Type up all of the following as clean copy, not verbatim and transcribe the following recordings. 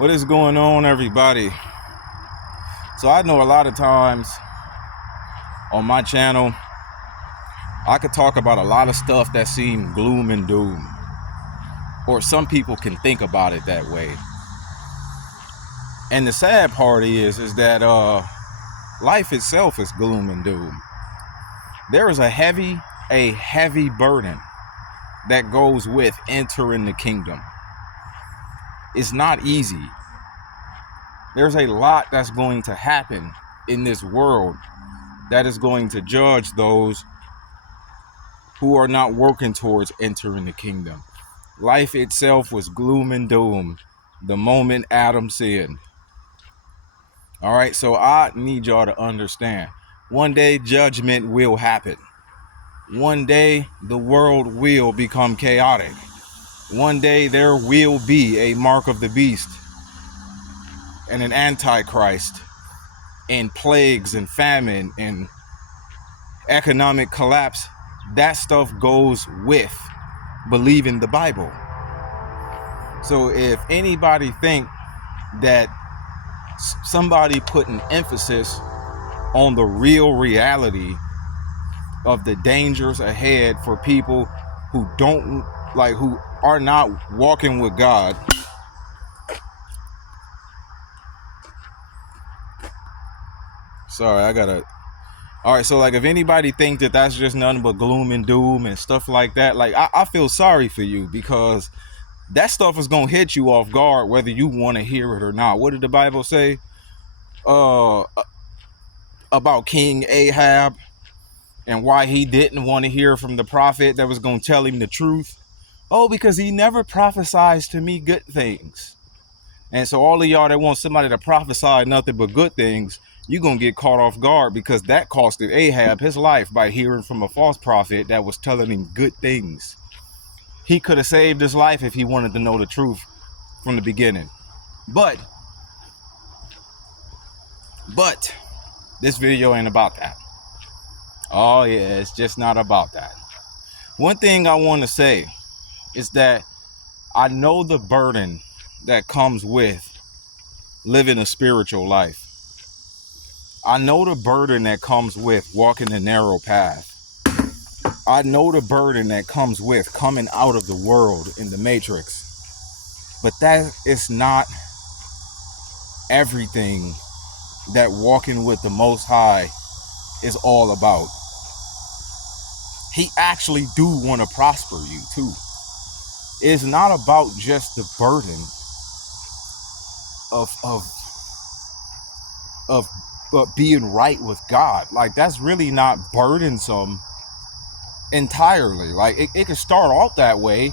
What is going on, everybody? So I know a lot of times on my channel, I could talk about a lot of stuff that seem gloom and doom, or some people can think about it that way. And the sad part is that life itself is gloom and doom. There is a heavy burden that goes with entering the kingdom. It's not easy. There's a lot that's going to happen in this world that is going to judge those who are not working towards entering the kingdom. Life itself was gloom and doom the moment Adam sinned. All right, so I need y'all to understand. One day judgment will happen. One day the world will become chaotic. One day there will be a mark of the beast and an antichrist and plagues and famine and economic collapse. That stuff goes with believing the Bible. So if anybody think that somebody put an emphasis on the real reality of the dangers ahead for people who who are not walking with God, all right, so like if anybody think that that's just nothing but gloom and doom and stuff like that, like I feel sorry for you, because that stuff is gonna hit you off guard whether you want to hear it or not. What did the Bible say about King Ahab and why he didn't want to hear from the prophet that was gonna tell him the truth? Oh, because he never prophesies to me good things. And so all of y'all that want somebody to prophesy nothing but good things, you're going to get caught off guard, because that costed Ahab his life by hearing from a false prophet that was telling him good things. He could have saved his life if he wanted to know the truth from the beginning. But this video ain't about that. Oh yeah, it's just not about that. One thing I want to say is that I know the burden that comes with living a spiritual life. I know the burden that comes with walking the narrow path. I know the burden that comes with coming out of the world in the matrix. But that is not everything that walking with the Most High is all about. He actually do want to prosper you too. It's not about just the burden of being right with God. Like, that's really not burdensome entirely. Like, it can start off that way.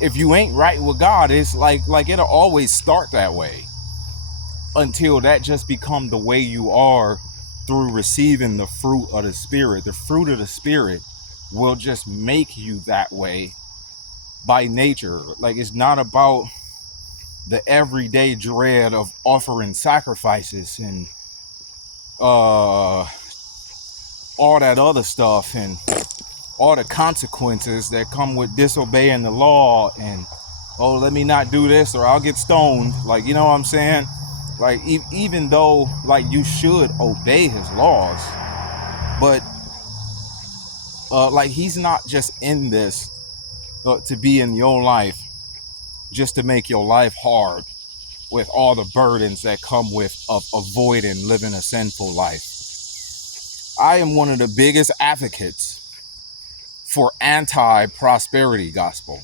If you ain't right with God, it's like it'll always start that way until that just become the way you are through receiving the fruit of the Spirit. The fruit of the Spirit will just make you that way by nature. Like, it's not about the everyday dread of offering sacrifices and all that other stuff and all the consequences that come with disobeying the law, and oh, let me not do this or I'll get stoned. Like, you know what I'm saying? Like, even though like you should obey his laws, but like, he's not just in this to be in your life just to make your life hard with all the burdens that come with avoiding living a sinful life. I am one of the biggest advocates for anti-prosperity gospel.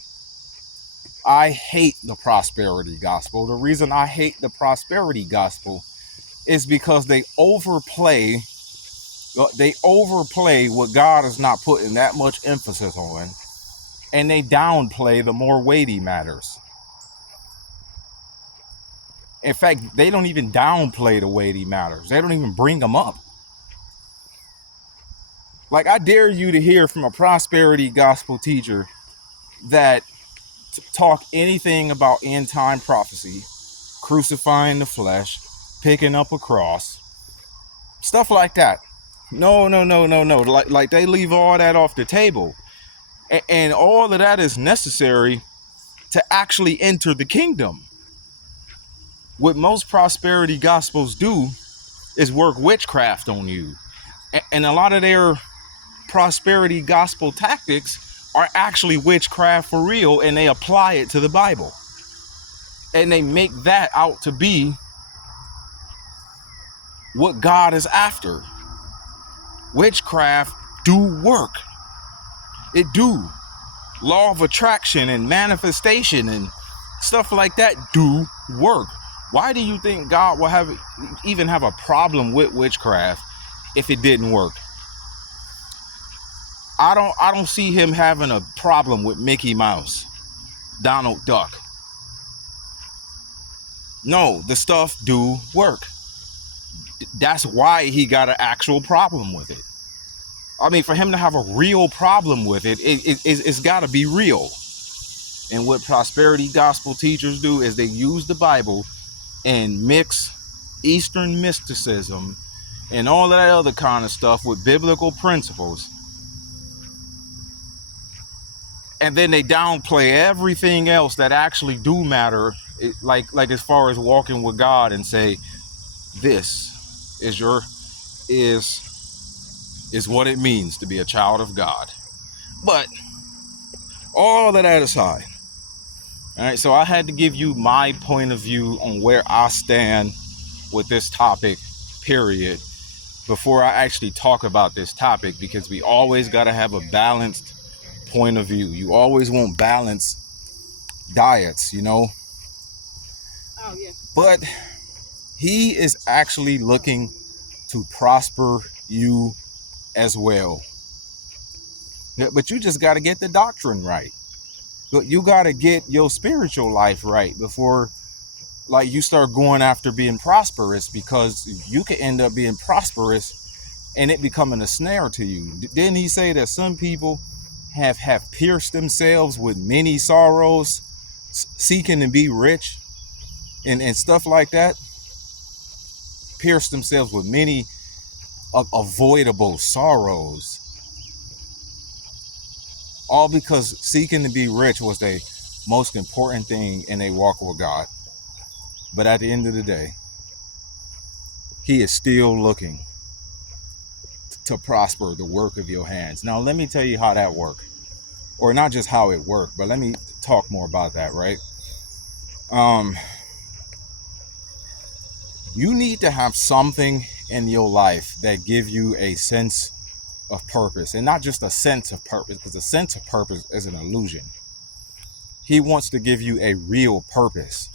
I hate the prosperity gospel. The reason I hate the prosperity gospel is because they overplay what God is not putting that much emphasis on, and they downplay the more weighty matters. In fact, they don't even downplay the weighty matters. They don't even bring them up. Like, I dare you to hear from a prosperity gospel teacher that talk anything about end time prophecy, crucifying the flesh, picking up a cross, stuff like that. No. Like they leave all that off the table. And all of that is necessary to actually enter the kingdom. What most prosperity gospels do is work witchcraft on you. And a lot of their prosperity gospel tactics are actually witchcraft for real, and they apply it to the Bible. And they make that out to be what God is after. Witchcraft do work. It do. Law of attraction and manifestation and stuff like that do work. Why do you think God will even have a problem with witchcraft if it didn't work? I don't see him having a problem with Mickey Mouse, Donald Duck. No, the stuff do work. That's why he got an actual problem with it. I mean, for him to have a real problem with it's got to be real. And what prosperity gospel teachers do is they use the Bible and mix Eastern mysticism and all of that other kind of stuff with biblical principles. And then they downplay everything else that actually do matter, like as far as walking with God, and say, this is what it means to be a child of God. But all of that aside, all right, so I had to give you my point of view on where I stand with this topic, period, before I actually talk about this topic, because we always got to have a balanced point of view. You always want balanced diets, you know? Oh, yeah. But he is actually looking to prosper you as well. But you just got to get the doctrine right. You got to get your spiritual life right before like you start going after being prosperous, because you could end up being prosperous and it becoming a snare to you. Didn't he say that some people have pierced themselves with many sorrows, seeking to be rich and stuff like that? Pierced themselves with many avoidable sorrows, all because seeking to be rich was the most important thing in a walk with God. But at the end of the day, he is still looking to prosper the work of your hands. Now, let me tell you how that works. Or not just how it worked, but let me talk more about that, right? You need to have something in your life that give you a sense of purpose, and not just a sense of purpose, because a sense of purpose is an illusion. He wants to give you a real purpose,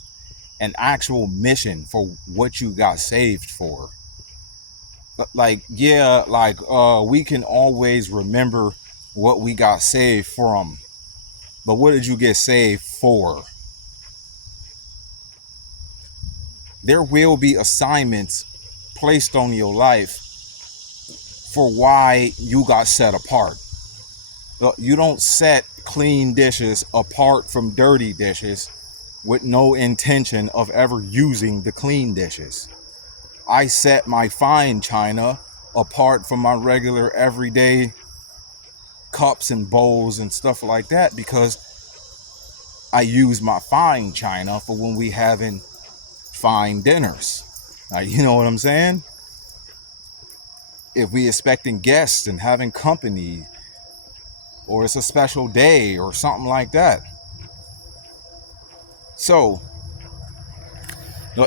an actual mission for what you got saved for. Like, yeah, we can always remember what we got saved from, but what did you get saved for? There will be assignments placed on your life for why you got set apart. You don't set clean dishes apart from dirty dishes with no intention of ever using the clean dishes. I set my fine china apart from my regular everyday cups and bowls and stuff like that, because I use my fine china for when we having fine dinners. You know what I'm saying? If we expecting guests and having company, or it's a special day or something like that. So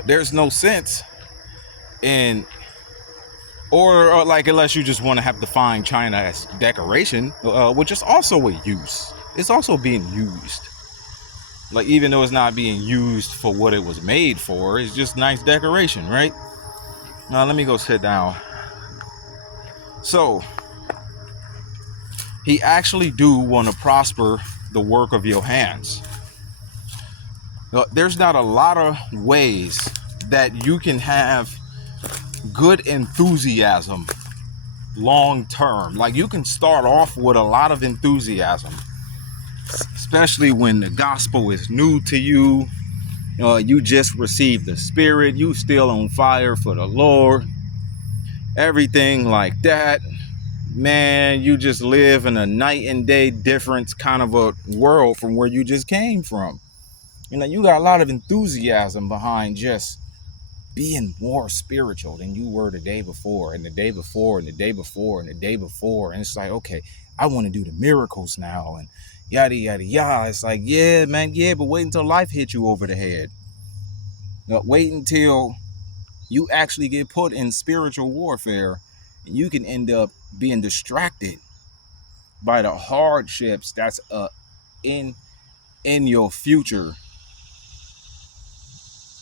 there's no sense in, or like, unless you just want to have the fine china as decoration, which is also a use. It's also being used. Like, even though it's not being used for what it was made for, it's just nice decoration, right? Now let me go sit down. So he actually do want to prosper the work of your hands. There's not a lot of ways that you can have good enthusiasm long term. Like, you can start off with a lot of enthusiasm, especially when the gospel is new to you. You just received the Spirit, you still on fire for the Lord, everything like that. Man, you just live in a night and day difference kind of a world from where you just came from. You know, you got a lot of enthusiasm behind just being more spiritual than you were the day before and the day before and the day before and the day before. And it's like, okay, I want to do the miracles now and yada, yada, yada. It's like, yeah, man, yeah, but wait until life hits you over the head. Wait until you actually get put in spiritual warfare and you can end up being distracted by the hardships that's in your future,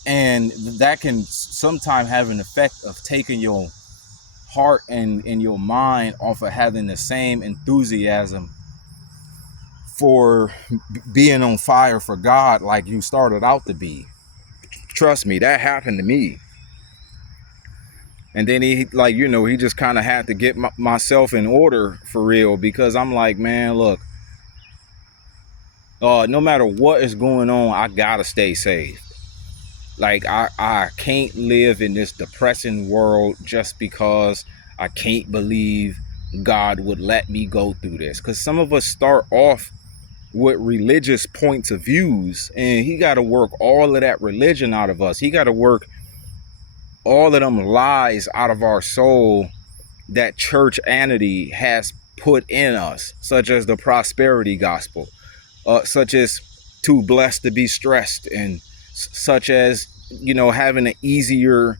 and that can sometimes have an effect of taking your heart and your mind off of having the same enthusiasm for being on fire for God like you started out to be. Trust me, that happened to me. And then he just kind of had to get myself in order for real, because I'm like, man, look, no matter what is going on, I gotta stay safe. Like, I can't live in this depressing world just because I can't believe God would let me go through this. Because some of us start off with religious points of views, and he got to work all of that religion out of us. He got to work all of them lies out of our soul that churchianity has put in us, such as the prosperity gospel, such as too blessed to be stressed, and such as, having an easier,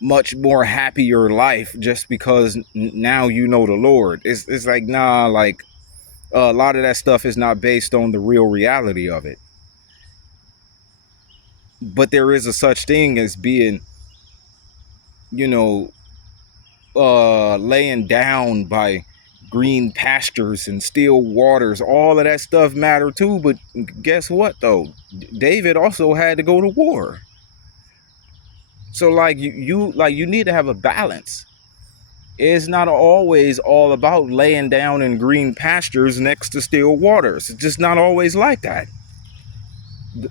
much more happier life just because now you know the Lord. It's like, nah, like a lot of that stuff is not based on the real reality of it. But there is a such thing as being, laying down by green pastures and still waters. All of that stuff matter too. But guess what though? David also had to go to war. So like you need to have a balance. It's not always all about laying down in green pastures next to still waters. It's just not always like that.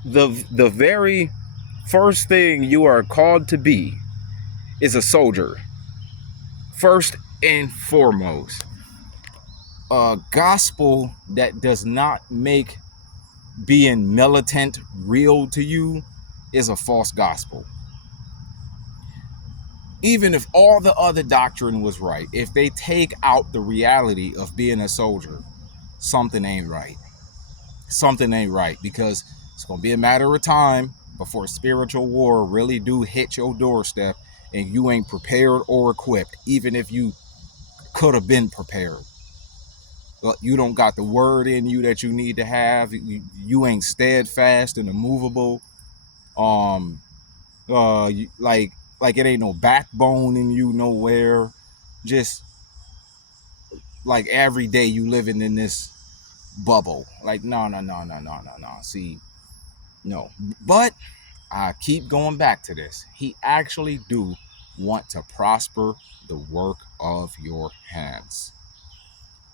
The very first thing you are called to be is a soldier. First and foremost. A gospel that does not make being militant real to you is a false gospel. Even if all the other doctrine was right, if they take out the reality of being a soldier, something ain't right. Something ain't right, because it's going to be a matter of time before spiritual war really do hit your doorstep and you ain't prepared or equipped, even if you could have been prepared. But you don't got the word in you that you need to have. You ain't steadfast and immovable. Like it ain't no backbone in you nowhere. Just like every day you living in this bubble. Like, no. See, no. But I keep going back to this. He actually do want to prosper the work of your hands.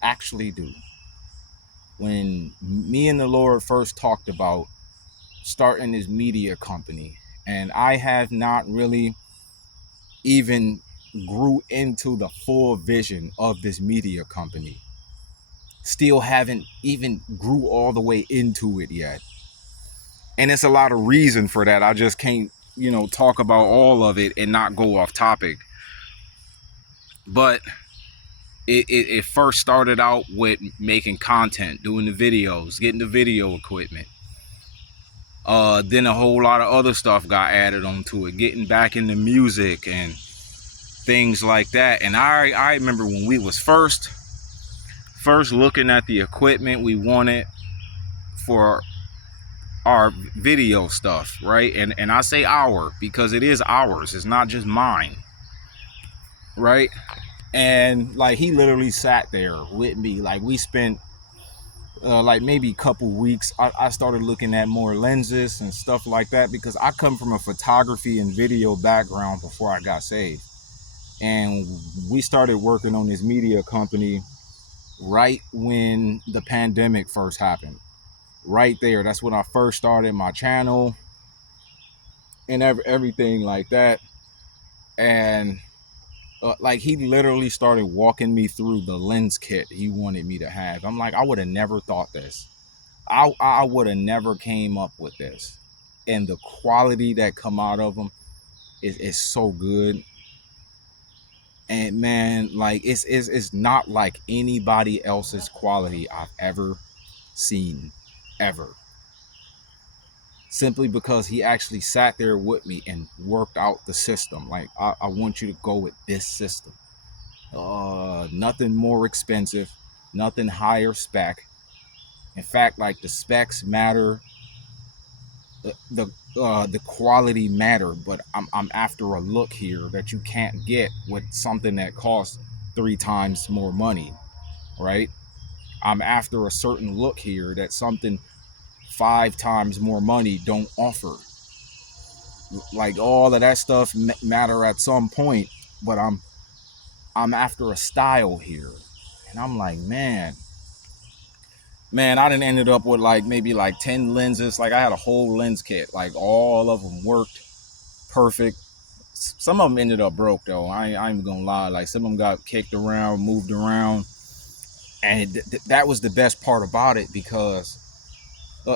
Actually do. When me and the Lord first talked about starting this media company, and I have not really even grew into the full vision of this media company. Still haven't even grew all the way into it yet. And it's a lot of reason for that. I just can't, talk about all of it and not go off topic. But it first started out with making content, doing the videos, getting the video equipment. Then a whole lot of other stuff got added onto it, getting back into music and things like that. And I remember when we was first looking at the equipment we wanted for our video stuff, right? And I say our because it is ours. It's not just mine, right? And like he literally sat there with me. Like we spent like maybe a couple weeks. I started looking at more lenses and stuff like that because I come from a photography and video background before I got saved. And we started working on this media company right when the pandemic first happened. Right there, that's when I first started my channel and everything like that. And like he literally started walking me through the lens kit he wanted me to have. I'm like, I would have never thought this. I would have never came up with this. And the quality that come out of them, is so good. And man, like it's not like anybody else's quality I've ever seen, ever. Simply because he actually sat there with me and worked out the system. Like, I want you to go with this system. Nothing more expensive, nothing higher spec. In fact, like, the specs matter, the quality matter, but I'm after a look here that you can't get with something that costs 3 times more money, right? I'm after a certain look here that something 5 times more money don't offer. Like, all of that stuff matter at some point, but I'm after a style here. And I'm like, man, I done ended up with like maybe like 10 lenses. Like, I had a whole lens kit, like all of them worked perfect. Some of them ended up broke though. I ain't even gonna lie. Like, some of them got kicked around, moved around, and that was the best part about it, because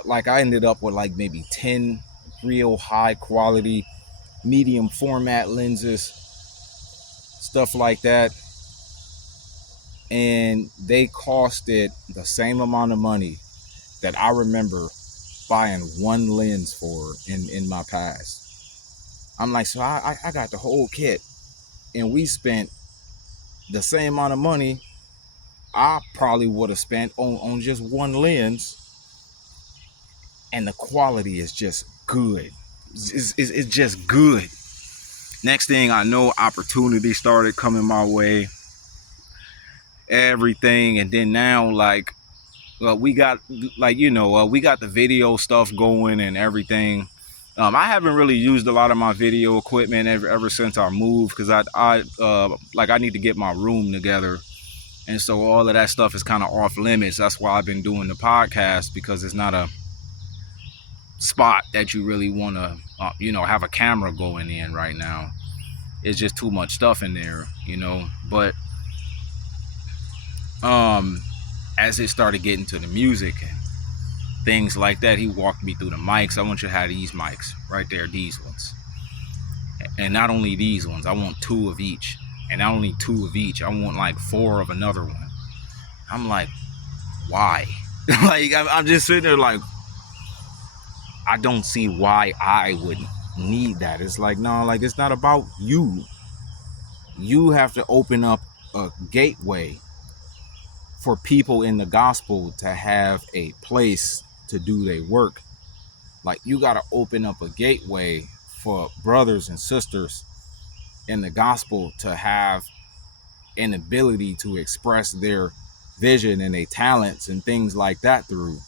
like, I ended up with like maybe 10 real high quality medium format lenses, stuff like that, and they costed the same amount of money that I remember buying one lens for in my past. I'm like, so I got the whole kit, and we spent the same amount of money I probably would have spent on just one lens, and the quality is just good. It's just good. Next thing I know, opportunities started coming my way, everything, and then now, like, we got, like, we got the video stuff going and everything. I haven't really used a lot of my video equipment ever since I moved, because I need to get my room together, and so all of that stuff is kind of off limits. That's why I've been doing the podcast, because it's not a spot that you really want to have a camera going in right now. It's just too much stuff in there, but as it started getting to the music and things like that, he walked me through the mics. I want you to have these mics right there, these ones, and not only these ones, I want 2 of each, and not only 2 of each, I want like 4 of another one. I'm like, why? Like, I'm just sitting there like, I don't see why I would need that. It's like, no, like, it's not about you. You have to open up a gateway for people in the gospel to have a place to do their work. Like, you got to open up a gateway for brothers and sisters in the gospel to have an ability to express their vision and their talents and things like that through.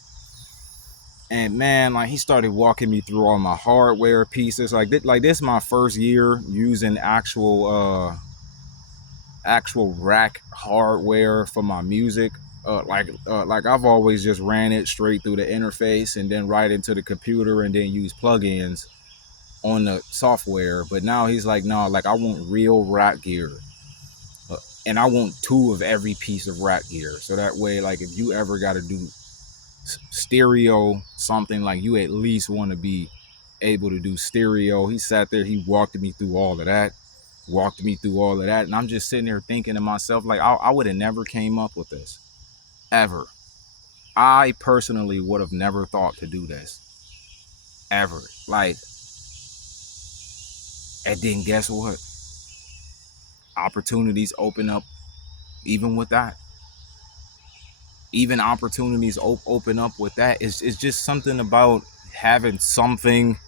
And man, like, he started walking me through all my hardware pieces. Like this is my first year using actual rack hardware for my music. Like I've always just ran it straight through the interface and then right into the computer and then use plugins on the software. But now he's like, no, like, I want real rack gear, and I want 2 of every piece of rack gear, so that way, like, if you ever got to do stereo something, like, you at least want to be able to do stereo. He sat there, he walked me through all of that, and I'm just sitting there thinking to myself, like, I would have never came up with this, ever. I personally would have never thought to do this, ever. Like, and then guess what? Opportunities open up even with that. Even opportunities open up with that. It's just something about having something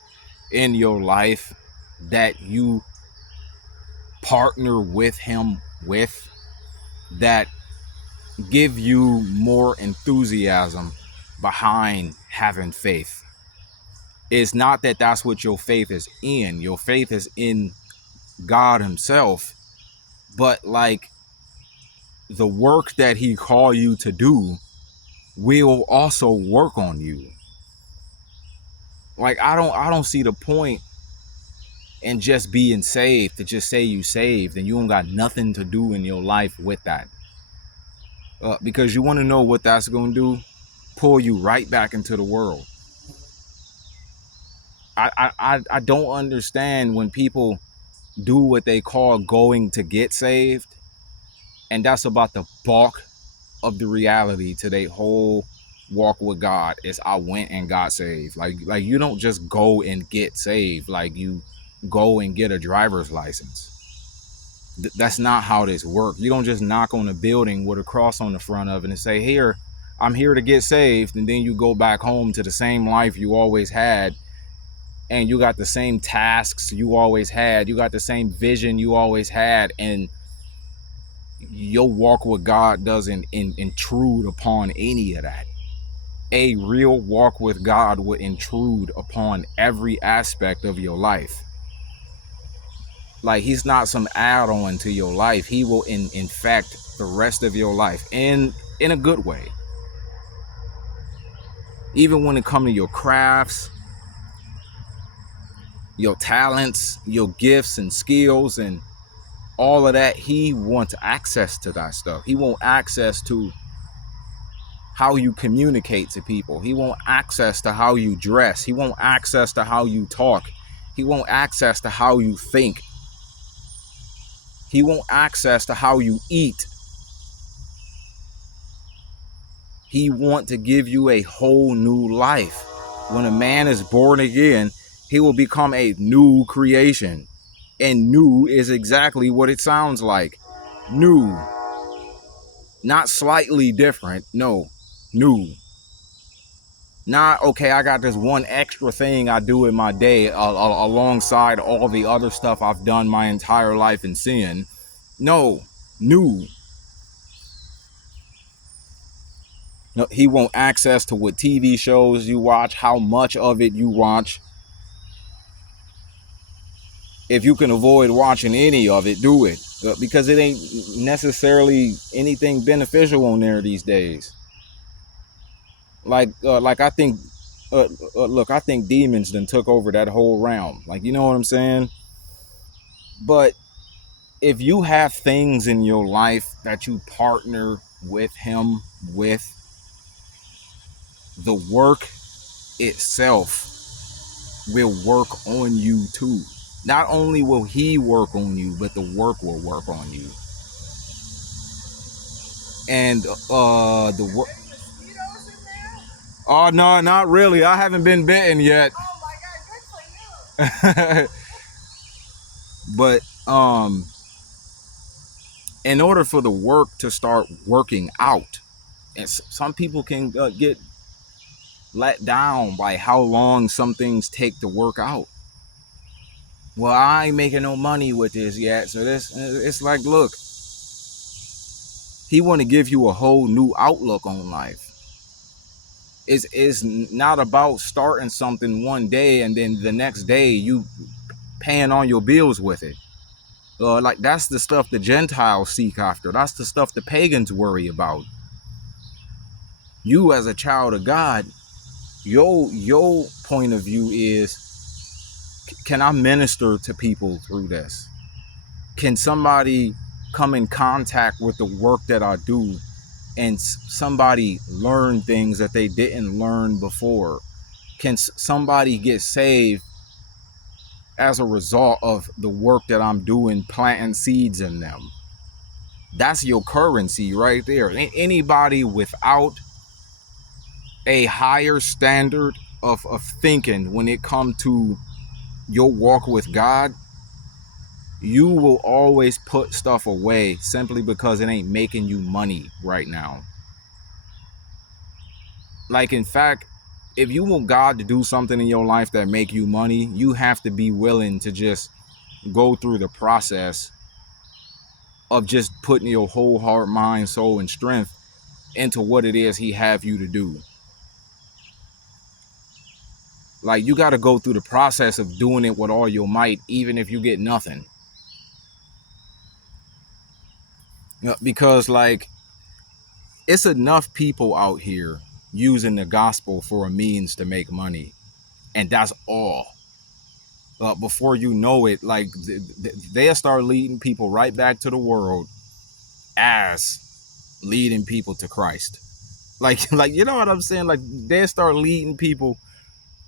in your life that you partner with him with, that give you more enthusiasm behind having faith. It's not that that's what your faith is in. Your faith is in God himself, but like, the work that he called you to do will also work on you. Like, I don't see the point in just being saved to just say you saved and you don't got nothing to do in your life with that. Because you want to know what that's going to do? Pull you right back into the world. I don't understand when people do what they call going to get saved, and that's about the bulk of the reality to their whole walk with God is I went and got saved. Like you don't just go and get saved like you go and get a driver's license. That's not how this works. You don't just knock on a building with a cross on the front of it and say, here, I'm here to get saved, and then you go back home to the same life you always had, and you got the same tasks you always had, you got the same vision you always had, and your walk with God doesn't intrude upon any of that. A real walk with God will intrude upon every aspect of your life. Like, he's not some add-on to your life. He will infect the rest of your life in a good way. Even when it comes to your crafts, your talents, your gifts and skills and all of that, he wants access to that stuff. He wants access to how you communicate to people. He wants access to how you dress. He wants access to how you talk. He wants access to how you think. He wants access to how you eat. He wants to give you a whole new life. When a man is born again, he will become a new creation. And new is exactly what it sounds like. New. Not slightly different. No. New. Not, okay, I got this one extra thing I do in my day alongside all the other stuff I've done my entire life in sin. No. New. No, he wants access to what TV shows you watch, how much of it you watch. If you can avoid watching any of it, do it. Because it ain't necessarily anything beneficial on there these days. Like I think, look, I think demons done took over that whole realm. Like, you know what I'm saying? But if you have things in your life that you partner with him with, the work itself will work on you too. Not only will he work on you, but the work will work on you. And the work. Oh no, not really. I haven't been bitten yet. Oh my god, good for you. But in order for the work to start working out, and some people can get let down by how long some things take to work out. Well, I ain't making no money with this yet, so it's like, look, he want to give you a whole new outlook on life. It's not about starting something one day and then the next day you paying on your bills with it. Like, that's the stuff the Gentiles seek after. That's the stuff the pagans worry about. You as a child of God, your point of view is, can I minister to people through this? Can somebody come in contact with the work that I do and somebody learn things that they didn't learn before? Can somebody get saved as a result of the work that I'm doing, planting seeds in them? That's your currency right there. Anybody without a higher standard of thinking when it comes to your walk with God, you will always put stuff away simply because it ain't making you money right now. Like, in fact, if you want God to do something in your life that make you money, you have to be willing to just go through the process of just putting your whole heart, mind, soul, and strength into what it is he have you to do. Like, you got to go through the process of doing it with all your might, even if you get nothing. Because, like, it's enough people out here using the gospel for a means to make money, and that's all. Before you know it, like, they'll start leading people right back to the world as leading people to Christ. Like, you know what I'm saying? Like, they'll start leading people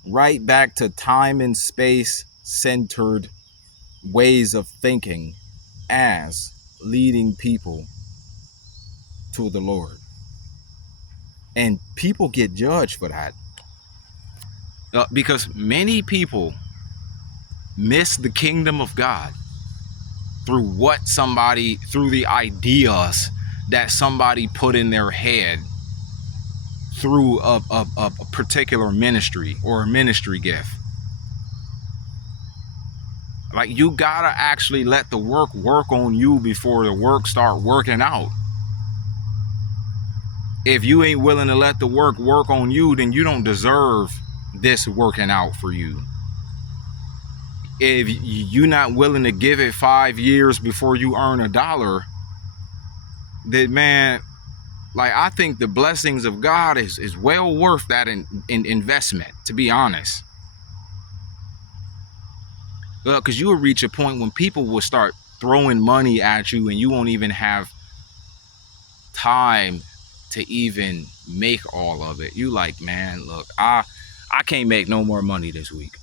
right back to time and space centered ways of thinking as leading people to the Lord. And people get judged for that. Because many people miss the kingdom of God through through the ideas that somebody put in their head through a particular ministry or a ministry gift. Like, you gotta actually let the work on you before the work start working out. If you ain't willing to let the work on you, then you don't deserve this working out for you. If you're not willing to give it 5 years before you earn $1, then, man, like, I think the blessings of God is well worth that in investment, to be honest. Because you will reach a point when people will start throwing money at you and you won't even have time to even make all of it. You like, man, look, I can't make no more money this week.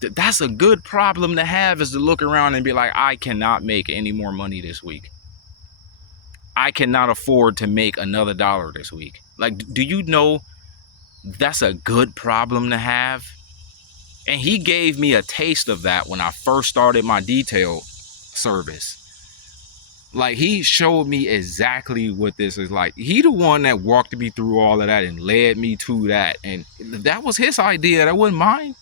That's a good problem to have, is to look around and be like, I cannot make any more money this week. I cannot afford to make another $1 this week. Like, do you know that's a good problem to have? And he gave me a taste of that when I first started my detail service. Like, he showed me exactly what this is like. He the one that walked me through all of that and led me to that. And that was his idea. That wasn't mine.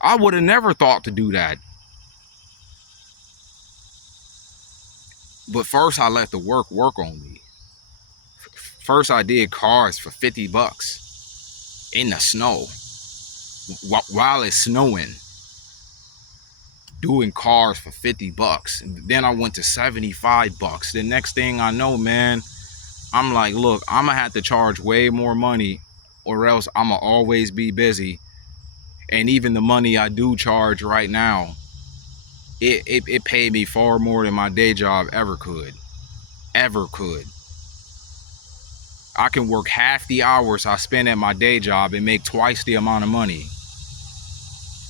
I would have never thought to do that. But first, I let the work on me. First, I did cars for $50 in the snow while it's snowing, doing cars for $50. And then I went to $75. The next thing I know, man, I'm like, look, I'm gonna have to charge way more money, or else I'm gonna always be busy. And even the money I do charge right now, it paid me far more than my day job ever could. I can work half the hours I spend at my day job and make twice the amount of money.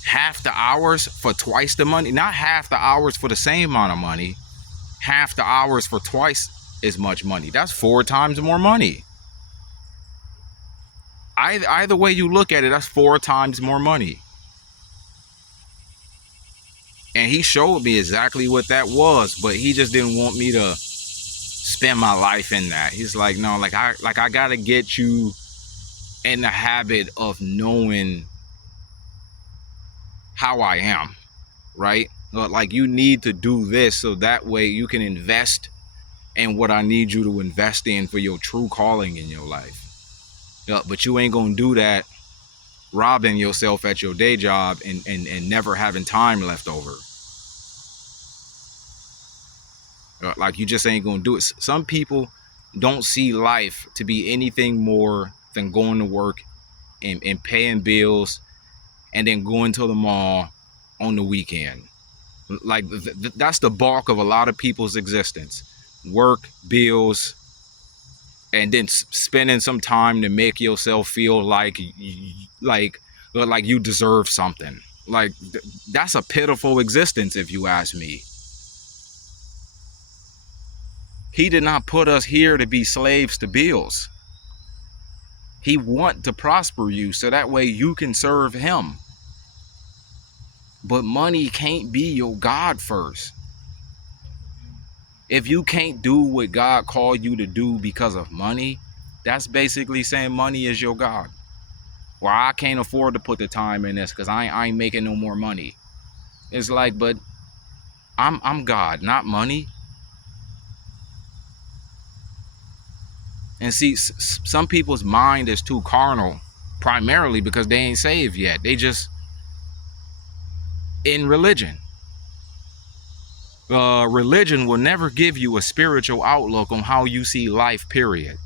Half the hours for twice the money, not half the hours for the same amount of money, half the hours for twice as much money. That's 4 times more money. Either way you look at it, that's 4 times more money. And he showed me exactly what that was, but he just didn't want me to spend my life in that. He's like, no, I gotta get you in the habit of knowing how I am, right? Like, you need to do this so that way you can invest in what I need you to invest in for your true calling in your life. But you ain't gonna do that robbing yourself at your day job and never having time left over. Like, you just ain't gonna do it. Some people don't see life to be anything more than going to work and paying bills and then going to the mall on the weekend. Like, that's the bulk of a lot of people's existence. Work, bills, and then spending some time to make yourself feel like you deserve something. Like, that's a pitiful existence, if you ask me. He did not put us here to be slaves to bills. He wants to prosper you so that way you can serve him. But money can't be your God first. If you can't do what God called you to do because of money, that's basically saying money is your God. Well, I can't afford to put the time in this because I ain't making no more money. It's like, but I'm God, not money. And see, some people's mind is too carnal, primarily because they ain't saved yet. They just in religion. Religion will never give you a spiritual outlook on how you see life, period.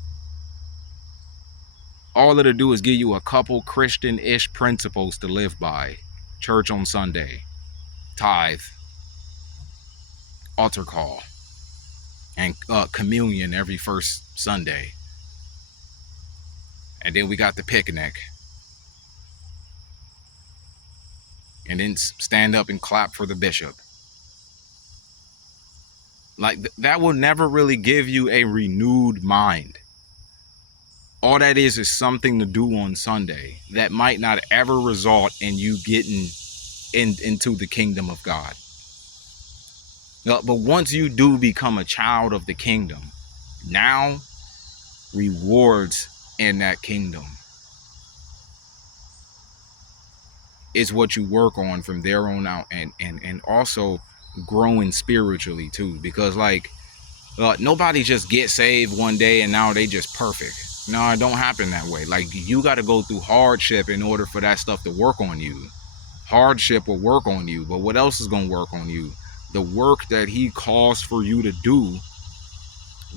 All it'll do is give you a couple Christian-ish principles to live by. Church on Sunday, tithe, altar call, and communion every first Sunday. And then we got the picnic. and then stand up and clap for the bishop. Like that will never really give you a renewed mind. All that is something to do on Sunday that might not ever result in you getting into the kingdom of God. But once you do become a child of the kingdom, now rewards in that kingdom is what you work on from there on out, and also growing spiritually too, because like nobody just gets saved one day and now they just perfect. No, it don't happen that way. Like you got to go through hardship in order for that stuff to work on you. Hardship will work on you, but what else is going to work on you? The work that he calls for you to do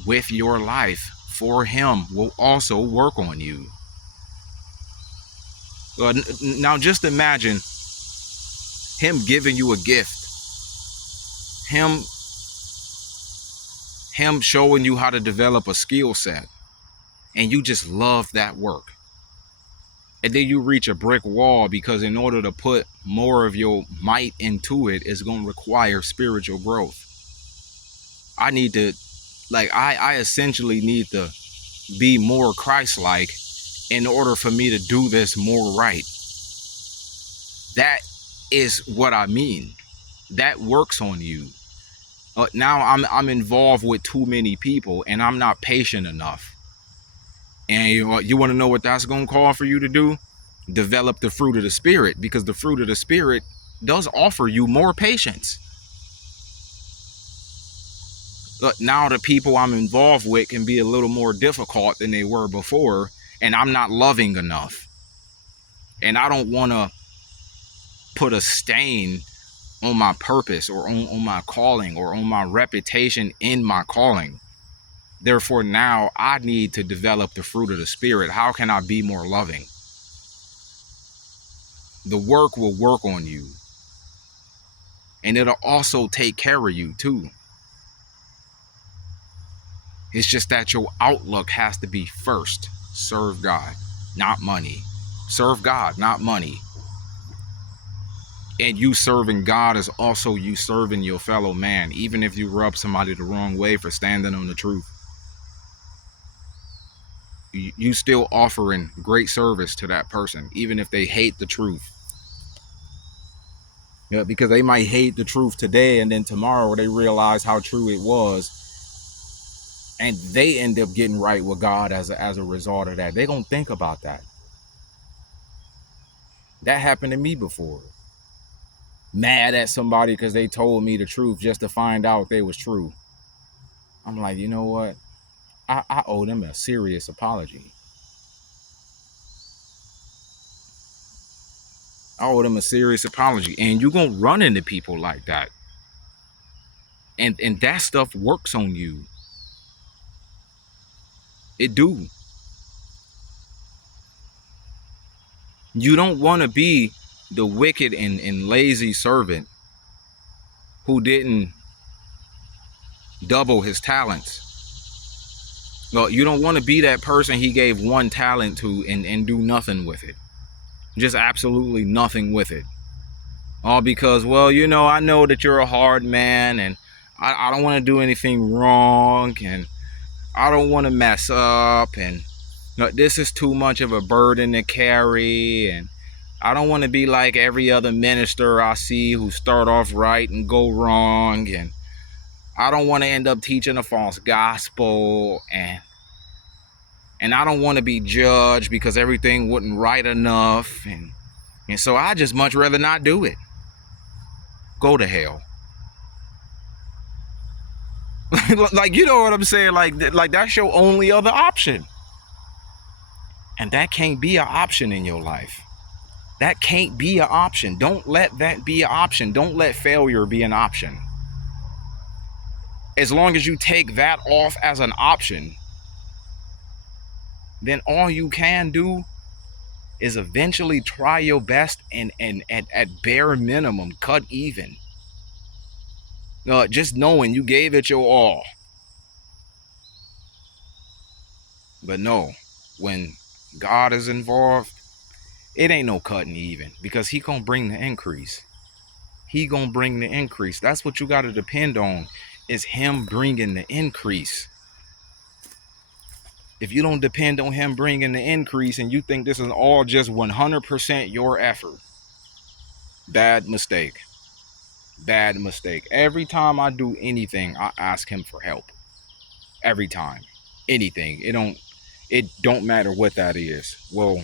with your life for him will also work on you. Now just imagine him giving you a gift, him showing you how to develop a skill set, and you just love that work. And then you reach a brick wall because in order to put more of your might into it, it's going to require spiritual growth. I need to, like, I essentially need to be more Christ-like in order for me to do this more right. That is what I mean. That works on you. Now I'm involved with too many people and I'm not patient enough. And you want to know what that's going to call for you to do? Develop the fruit of the Spirit, because the fruit of the Spirit does offer you more patience. Now the people I'm involved with can be a little more difficult than they were before, and I'm not loving enough. And I don't want to put a stain on my purpose or on my calling or on my reputation in my calling. Therefore, now I need to develop the fruit of the Spirit. How can I be more loving? The work will work on you. And it'll also take care of you too. It's just that your outlook has to be first. Serve God, not money. Serve God, not money. And you serving God is also you serving your fellow man, even if you rub somebody the wrong way for standing on the truth. You still offering great service to that person, even if they hate the truth. Yeah, because they might hate the truth today, and then tomorrow they realize how true it was, and they end up getting right with God as a result of that. They're going to think about that. That happened to me before. Mad at somebody because they told me the truth just to find out they was true. I'm like, you know what? I owe them a serious apology. I owe them a serious apology. And you're going to run into people like that. And that stuff works on you. It do. You don't want to be the wicked and lazy servant who didn't double his talents. Well, you don't want to be that person he gave one talent to and do nothing with it. Just absolutely nothing with it. All because, well, you know, I know that you're a hard man and I don't want to do anything wrong and I don't want to mess up and this is too much of a burden to carry and I don't want to be like every other minister I see who start off right and go wrong, and I don't want to end up teaching a false gospel, and I don't want to be judged because everything wasn't right enough, and so I just much rather not do it. Go to hell. Like, you know what I'm saying? Like that's your only other option. And that can't be an option in your life. That can't be an option. Don't let that be an option. Don't let failure be an option. As long as you take that off as an option, then all you can do is eventually try your best and at bare minimum cut even. Just knowing you gave it your all. But no, when God is involved, it ain't no cutting even, because he gonna bring the increase. He gonna bring the increase. That's what you gotta depend on, is him bringing the increase. If you don't depend on him bringing the increase and you think this is all just 100% your effort, bad mistake. Bad mistake. Every time I do anything, I ask him for help. Every time. Anything. It don't matter what that is. Well,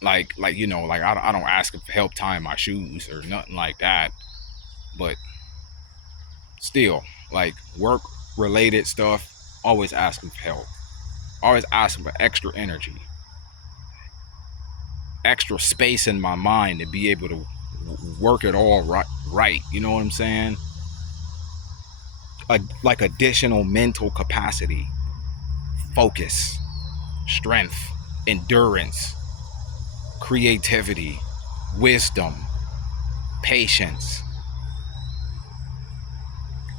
like you know, like I don't ask him for help tying my shoes or nothing like that. But still, like work related stuff, always ask him for help. Always ask him for extra energy, extra space in my mind to be able to work it all right. You know what I'm saying? Like additional mental capacity, focus, strength, endurance, creativity, wisdom, patience.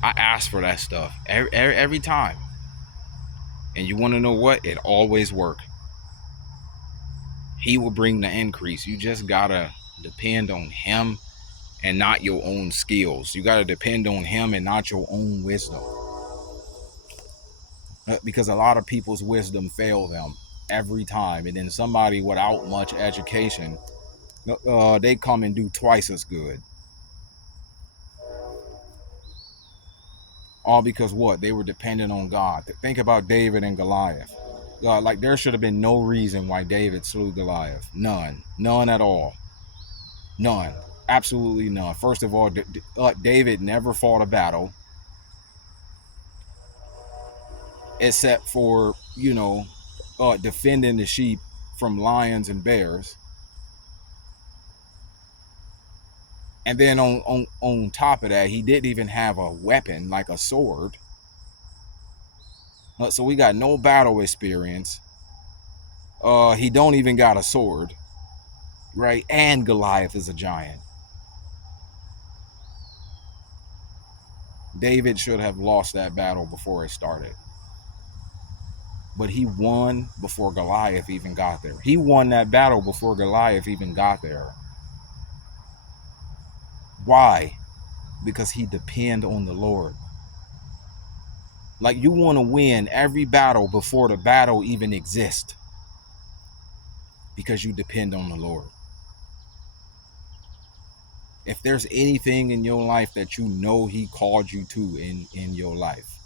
I ask for that stuff every time. And you want to know what? It always works. He will bring the increase. You just gotta depend on him and not your own skills. You gotta depend on him and not your own wisdom. Because a lot of people's wisdom fail them every time. And then somebody without much education, they come and do twice as good. All because what? They were dependent on God. Think about David and Goliath. Like there should have been no reason why David slew Goliath. None. None at all. None. Absolutely none. First of all, David never fought a battle except for, you know, defending the sheep from lions and bears. And then on top of that, he didn't even have a weapon like a sword. So we got no battle experience. He don't even got a sword, right? And Goliath is a giant. David should have lost that battle before it started. But he won before Goliath even got there. He won that battle before Goliath even got there. Why? Because he depended on the Lord. Like you want to win every battle before the battle even exists. Because you depend on the Lord. If there's anything in your life that you know he called you to in your life,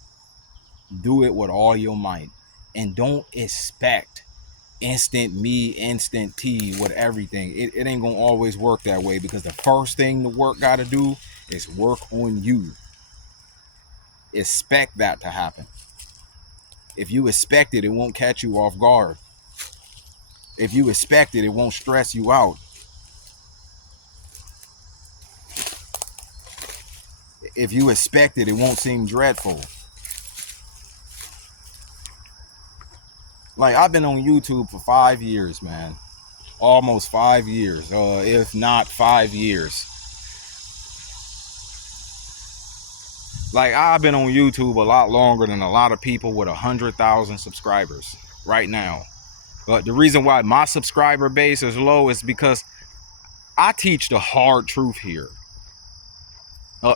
do it with all your might. And don't expect instant me, instant T with everything. It ain't gonna always work that way, because the first thing the work gotta do is work on you. Expect that to happen. If you expect it, it won't catch you off guard. If you expect it, it won't stress you out. If you expect it, it won't seem dreadful. Like I've been on YouTube for 5 years, man. Almost 5 years, if not 5 years. Like I've been on YouTube a lot longer than a lot of people with 100,000 subscribers right now. But the reason why my subscriber base is low is because I teach the hard truth here.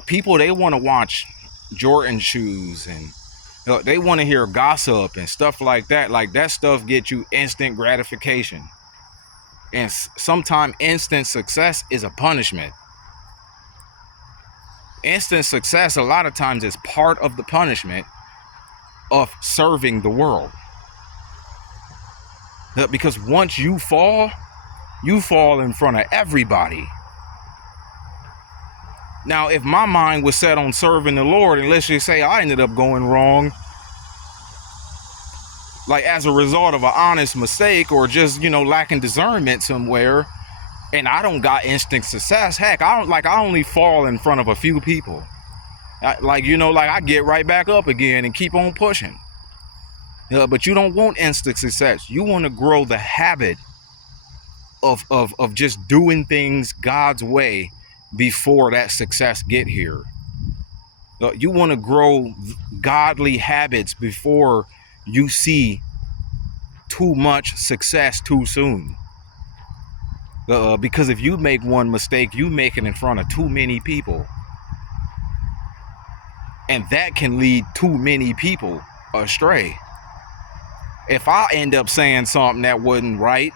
People, they want to watch Jordan shoes and they want to hear gossip and stuff like that. Like that stuff gets you instant gratification. And sometimes instant success is a punishment. Instant success a lot of times is part of the punishment of serving the world. Because once you fall in front of everybody. Now, if my mind was set on serving the Lord, and let's just say I ended up going wrong, like as a result of an honest mistake or just, you know, lacking discernment somewhere, and I don't got instant success, heck, I only fall in front of a few people. I get right back up again and keep on pushing. But you don't want instant success. You want to grow the habit of just doing things God's way before that success get here. You want to grow godly habits before you see too much success too soon. Because if you make one mistake, you make it in front of too many people. And that can lead too many people astray. If I end up saying something that wasn't right,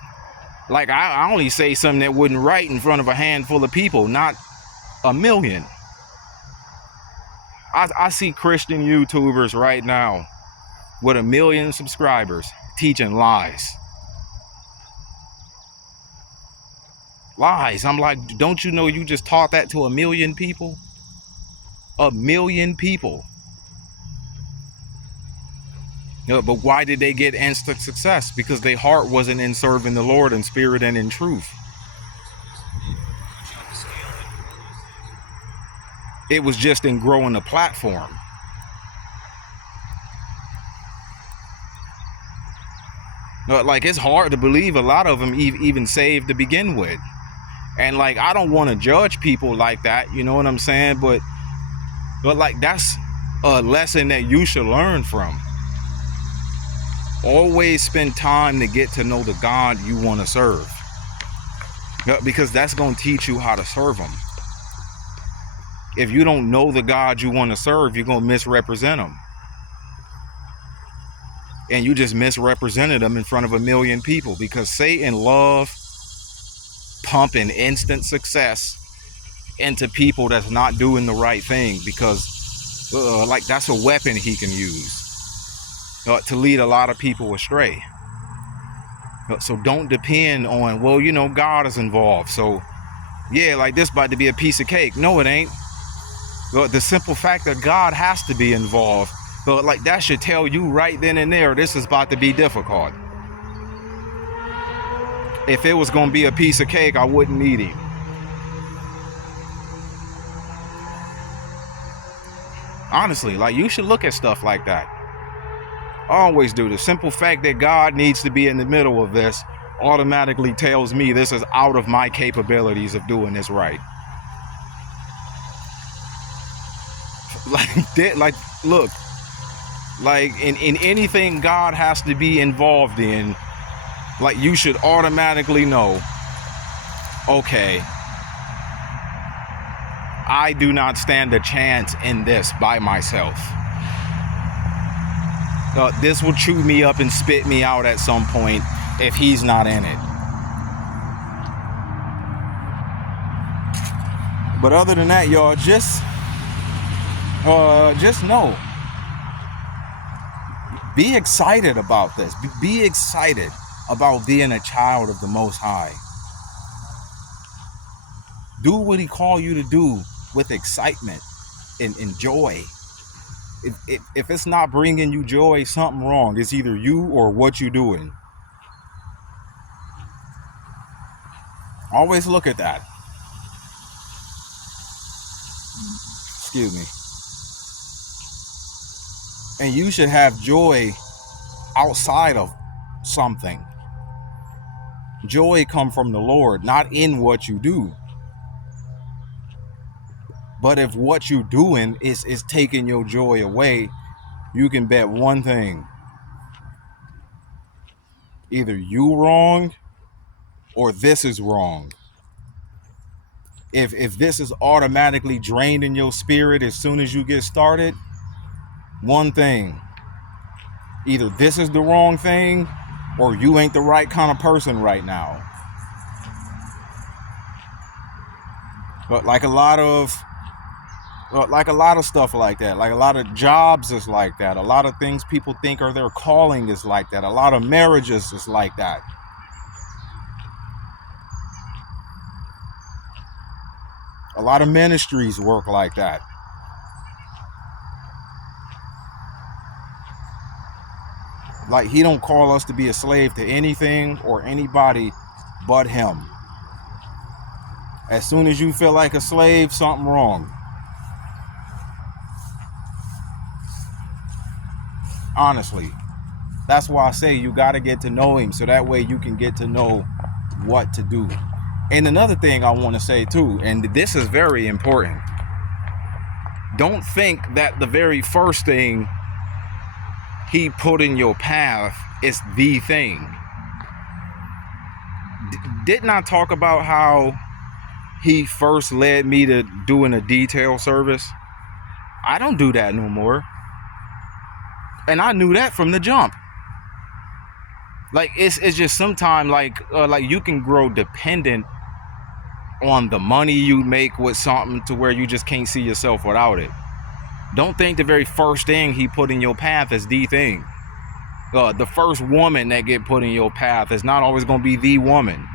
like I only say something that wasn't right in front of a handful of people, not a million. I see Christian YouTubers right now with 1 million subscribers teaching lies. Lies. I'm like, don't you know you just taught that to 1 million people? 1 million people. But why did they get instant success? Because their heart wasn't in serving the Lord in spirit and in truth. It was just in growing the platform. Like, it's hard to believe a lot of them even saved to begin with. And like, I don't want to judge people like that, you know what I'm saying? But like, that's a lesson that you should learn from. Always spend time to get to know the God you want to serve. Because that's going to teach you how to serve him. If you don't know the God you want to serve, you're going to misrepresent him. And you just misrepresented him in front of 1 million people, because Satan loves pumping instant success into people that's not doing the right thing, because like, that's a weapon he can use to lead a lot of people astray. So don't depend on, well, you know, God is involved, so yeah, like, this about to be a piece of cake. No, it ain't. The simple fact that God has to be involved, like, that should tell you right then and there, this is about to be difficult. If it was going to be a piece of cake, I wouldn't need him. Honestly, like, you should look at stuff like that. I always do. The simple fact that God needs to be in the middle of this automatically tells me this is out of my capabilities of doing this right. Like, look, like, in anything God has to be involved in, like, you should automatically know, okay, I do not stand a chance in this by myself. This will chew me up and spit me out at some point if he's not in it. But other than that, y'all, just know. Be excited about this. Be excited about being a child of the Most High. Do what he called you to do with excitement and joy. If it's not bringing you joy, something wrong. It's either you or what you're doing. Always look at that. Excuse me. And you should have joy outside of something. Joy come from the Lord, not in what you do. But if what you're doing is taking your joy away, you can bet one thing. Either you wrong or this is wrong. If this is automatically drained in your spirit as soon as you get started, one thing. Either this is the wrong thing or you ain't the right kind of person right now. But like a lot of stuff like that, like a lot of jobs is like that, a lot of things people think are their calling is like that, a lot of marriages is like that. A lot of ministries work like that. Like, he don't call us to be a slave to anything or anybody but him. As soon as you feel like a slave, something wrong. Honestly, that's why I say you got to get to know him, so that way you can get to know what to do. And another thing I want to say too, and this is very important, don't think that the very first thing he put in your path It's the thing. Didn't I talk about how he first led me to doing a detail service? I don't do that no more. And I knew that from the jump. Like it's just sometimes like you can grow dependent on the money you make with something to where you just can't see yourself without it. Don't think the very first thing he put in your path is the thing. The first woman that get put in your path is not always going to be the woman.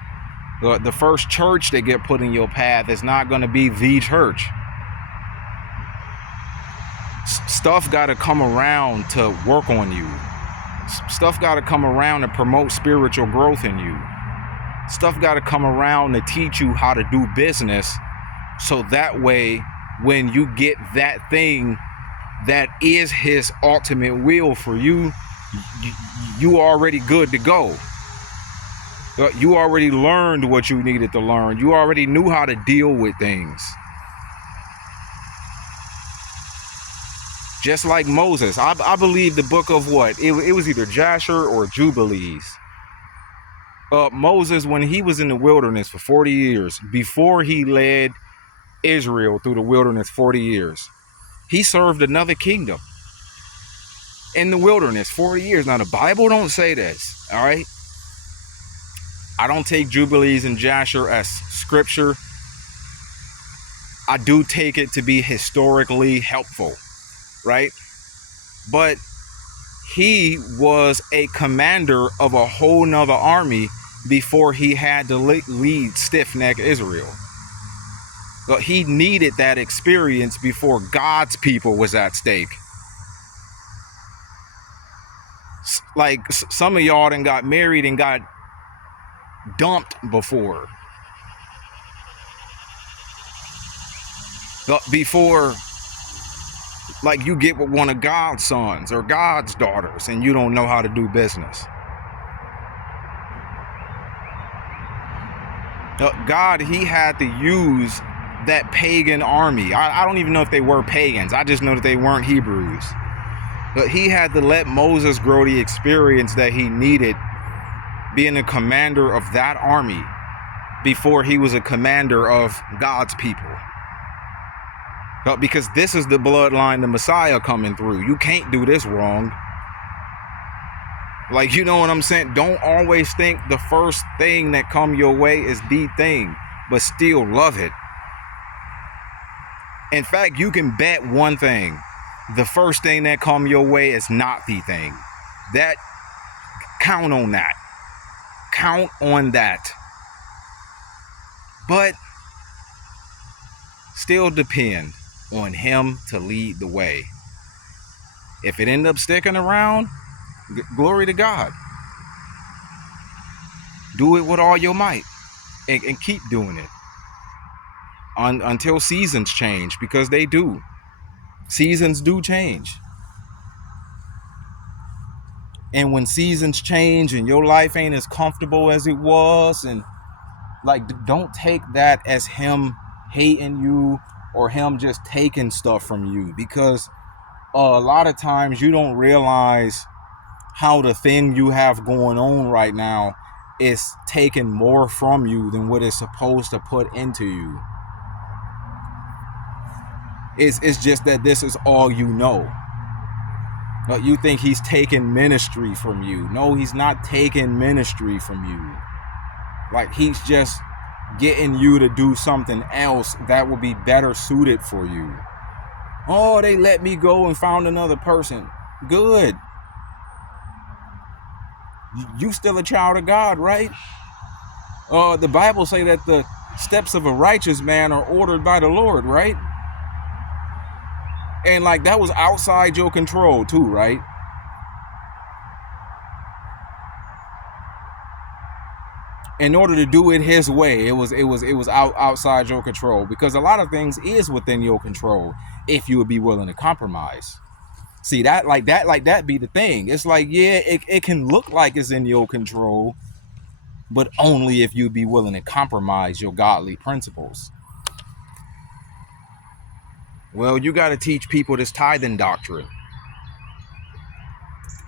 The first church that get put in your path is not going to be the church. Stuff got to come around to work on you. Stuff got to come around to promote spiritual growth in you. Stuff got to come around to teach you how to do business, so that way when you get that thing that is his ultimate will for you, you already good to go. You already learned what you needed to learn. You already knew how to deal with things. Just like Moses. I believe the book of what? It was either Jasher or Jubilees. Moses, when he was in the wilderness for 40 years, before he led Israel through the wilderness 40 years, he served another kingdom in the wilderness 40 years. Now, the Bible don't say this, all right? I don't take Jubilees and Jasher as scripture. I do take it to be historically helpful, right? But he was a commander of a whole nother army before he had to lead stiff-necked Israel. But he needed that experience before God's people was at stake. Like some of y'all done got married and got dumped before. Before, like, you get with one of God's sons or God's daughters and you don't know how to do business. God, he had to use that pagan army. I don't even know if they were pagans. I just know that they weren't Hebrews. But he had to let Moses grow the experience that he needed being a commander of that army before he was a commander of God's people. Because this is the bloodline, the Messiah coming through. You can't do this wrong. Like, you know what I'm saying? Don't always think the first thing that come your way is the thing, but still love it. In fact, you can bet one thing. The first thing that come your way is not the thing. That, count on that. Count on that. But still depend on him to lead the way. If it end up sticking around, glory to God. Do it with all your might and keep doing it until seasons change, because they do. Seasons do change. And when seasons change and your life ain't as comfortable as it was, and like, don't take that as him hating you or him just taking stuff from you, because a lot of times you don't realize how the thing you have going on right now is taking more from you than what it's supposed to put into you. It's just that this is all you know. But you think he's taking ministry from you. No, he's not taking ministry from you. Like, he's just getting you to do something else that will be better suited for you. Oh, they let me go and found another person. Good. You still a child of God, right? The Bible say that the steps of a righteous man are ordered by the Lord, right? And like, that was outside your control too, right? In order to do it his way, it was outside your control, because a lot of things is within your control if you would be willing to compromise. See, that be the thing. It's like, yeah, it can look like it's in your control, but only if you be willing to compromise your godly principles. Well, you got to teach people this tithing doctrine.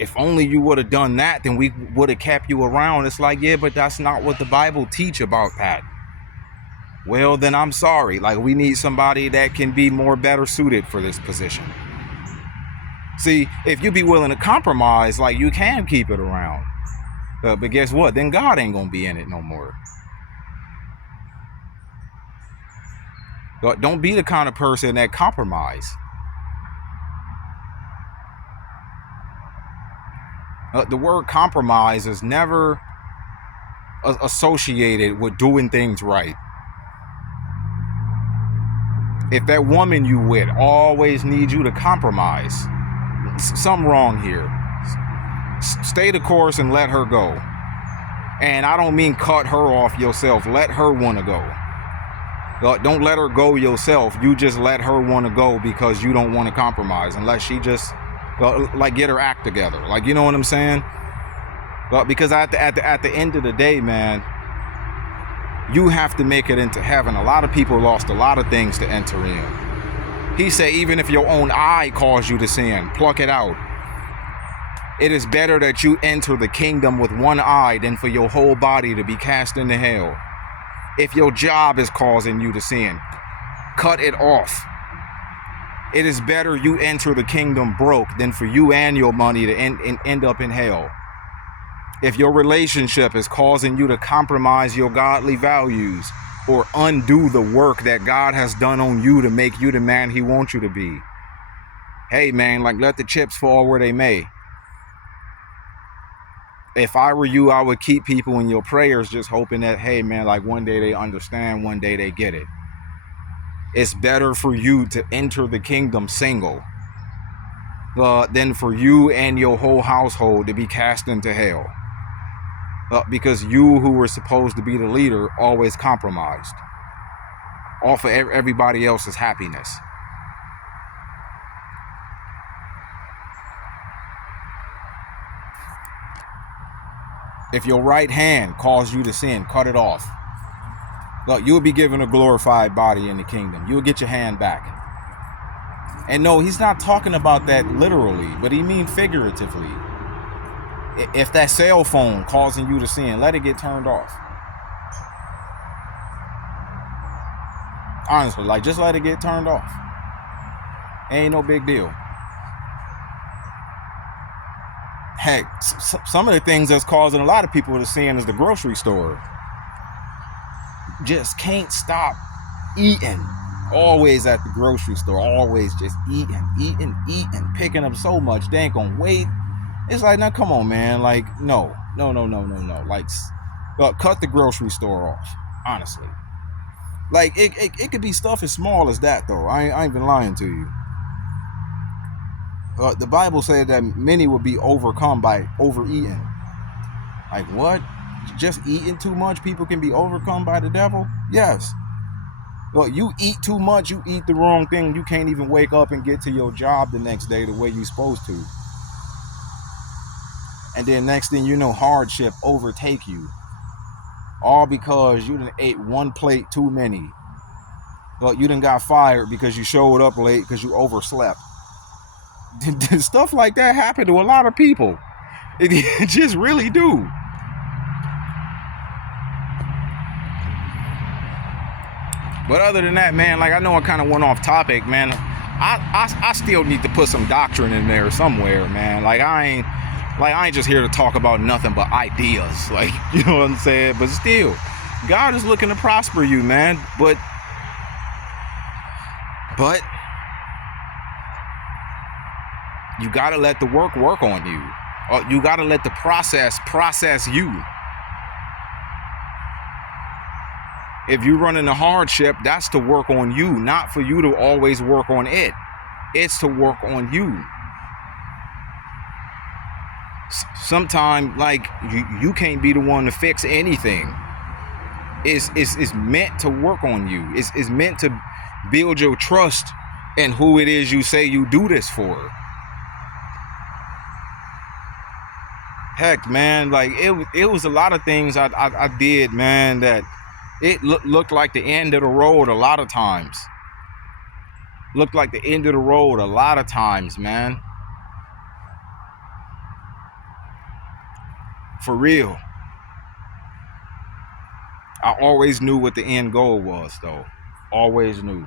If only you would have done that, then we would have kept you around. It's like, yeah, but that's not what the Bible teach about that. Well, then I'm sorry. Like, we need somebody that can be more better suited for this position. See, if you be willing to compromise, like, you can keep it around. But guess what? Then God ain't gonna be in it no more. But don't be the kind of person that compromise. The word compromise is never associated with doing things right. If that woman you with always needs you to compromise, something wrong here. Stay the course and let her go. And I don't mean cut her off yourself. Let her want to go. Don't let her go yourself. You just let her want to go because you don't want to compromise, unless she just like get her act together. Like, you know what I'm saying? But because at the end of the day, man, you have to make it into heaven. A lot of people lost a lot of things to enter in. He said, even if your own eye calls you to sin, pluck it out. It is better that you enter the kingdom with one eye than for your whole body to be cast into hell. If your job is causing you to sin, cut it off. It is better you enter the kingdom broke than for you and your money to end up in hell. If your relationship is causing you to compromise your godly values or undo the work that God has done on you to make you the man he wants you to be, hey man, like, let the chips fall where they may. If I were you, I would keep people in your prayers, just hoping that, hey man, like, one day they understand, one day they get it. It's better for you to enter the kingdom single than for you and your whole household to be cast into hell. Because you, who were supposed to be the leader, always compromised off of everybody else's happiness. If your right hand calls you to sin, cut it off. Look, you will be given a glorified body in the kingdom. You will get your hand back. And no, he's not talking about that literally, but he means figuratively. If that cell phone causing you to sin, let it get turned off. Honestly, like, just let it get turned off. Ain't no big deal. Heck, some of the things that's causing a lot of people to sin is the grocery store. Just can't stop eating. Always at the grocery store, always just eating, picking up so much, they ain't gonna wait. It's like, now come on, man. Like, no. Like, cut the grocery store off, honestly. Like, it could be stuff as small as that, though. I ain't even lying to you. The Bible said that many will be overcome by overeating. Like, what? Just eating too much, people can be overcome by the devil? Yes. Look, you eat too much, you eat the wrong thing, you can't even wake up and get to your job the next day the way you're supposed to. And then next thing you know, hardship overtake you. All because you done ate one plate too many. But you done got fired because you showed up late because you overslept. Stuff like that happen to a lot of people. It just really do. But other than that, man, like, I know I kind of went off topic, man. I still need to put some doctrine in there somewhere, man. Like, I ain't just here to talk about nothing but ideas. Like, you know what I'm saying? But still, God is looking to prosper you, man. But you gotta let the work on you. You gotta let the process you. If you're running a hardship, that's to work on you, not for you to always work on it. It's to work on you. Sometimes, like, you can't be the one to fix anything. It's meant to work on you. It's meant to build your trust in who it is you say you do this for. Heck, man, like, it was a lot of things I did, man, that it looked like the end of the road a lot of times. Looked like the end of the road a lot of times, man. For real. I always knew what the end goal was, though. Always knew.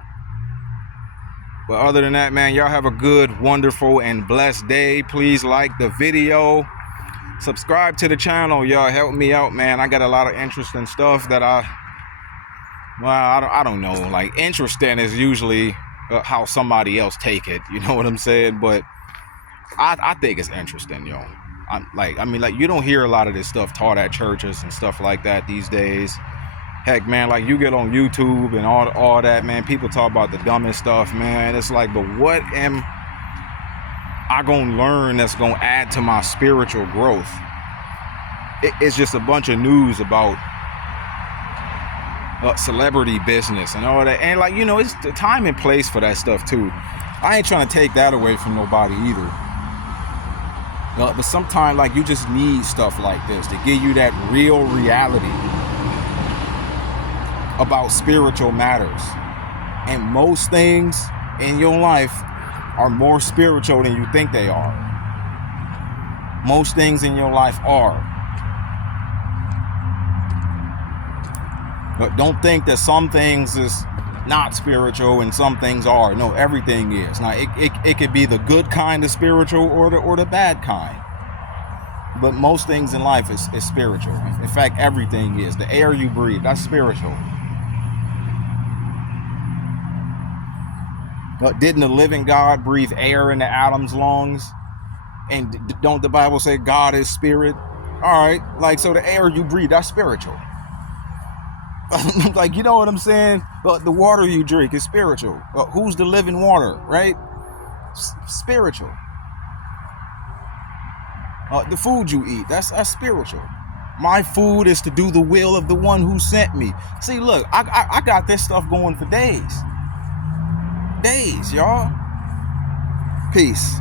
But other than that, man, y'all have a good, wonderful, and blessed day. Please like the video. Subscribe to the channel. Y'all help me out, man. I got a lot of interesting stuff that I don't know. Like, interesting is usually how somebody else take it. You know what I'm saying? But I think it's interesting, yo. I mean, you don't hear a lot of this stuff taught at churches and stuff like that these days. Heck, man, like, you get on YouTube and all that, man, people talk about the dumbest stuff, man. It's like, but what am I gonna learn that's gonna add to my spiritual growth? It's just a bunch of news about celebrity business and all that. And, like, you know, it's the time and place for that stuff too. I ain't trying to take that away from nobody either. But sometimes, like, you just need stuff like this to give you that real reality about spiritual matters. And most things in your life are more spiritual than you think they are. Most things in your life are. But don't think that some things is not spiritual and some things are. No, everything is. Now, it could be the good kind of spiritual or the bad kind. But most things in life is spiritual. In fact, everything is. The air you breathe, that's spiritual. But didn't the living God breathe air into Adam's lungs? And don't the Bible say God is spirit? All right, like, so the air you breathe, that's spiritual. Like, you know what I'm saying? The water you drink is spiritual. Who's the living water, right? Spiritual. The food you eat, that's spiritual. My food is to do the will of the one who sent me. See, look, I got this stuff going for days. Days, y'all. Peace.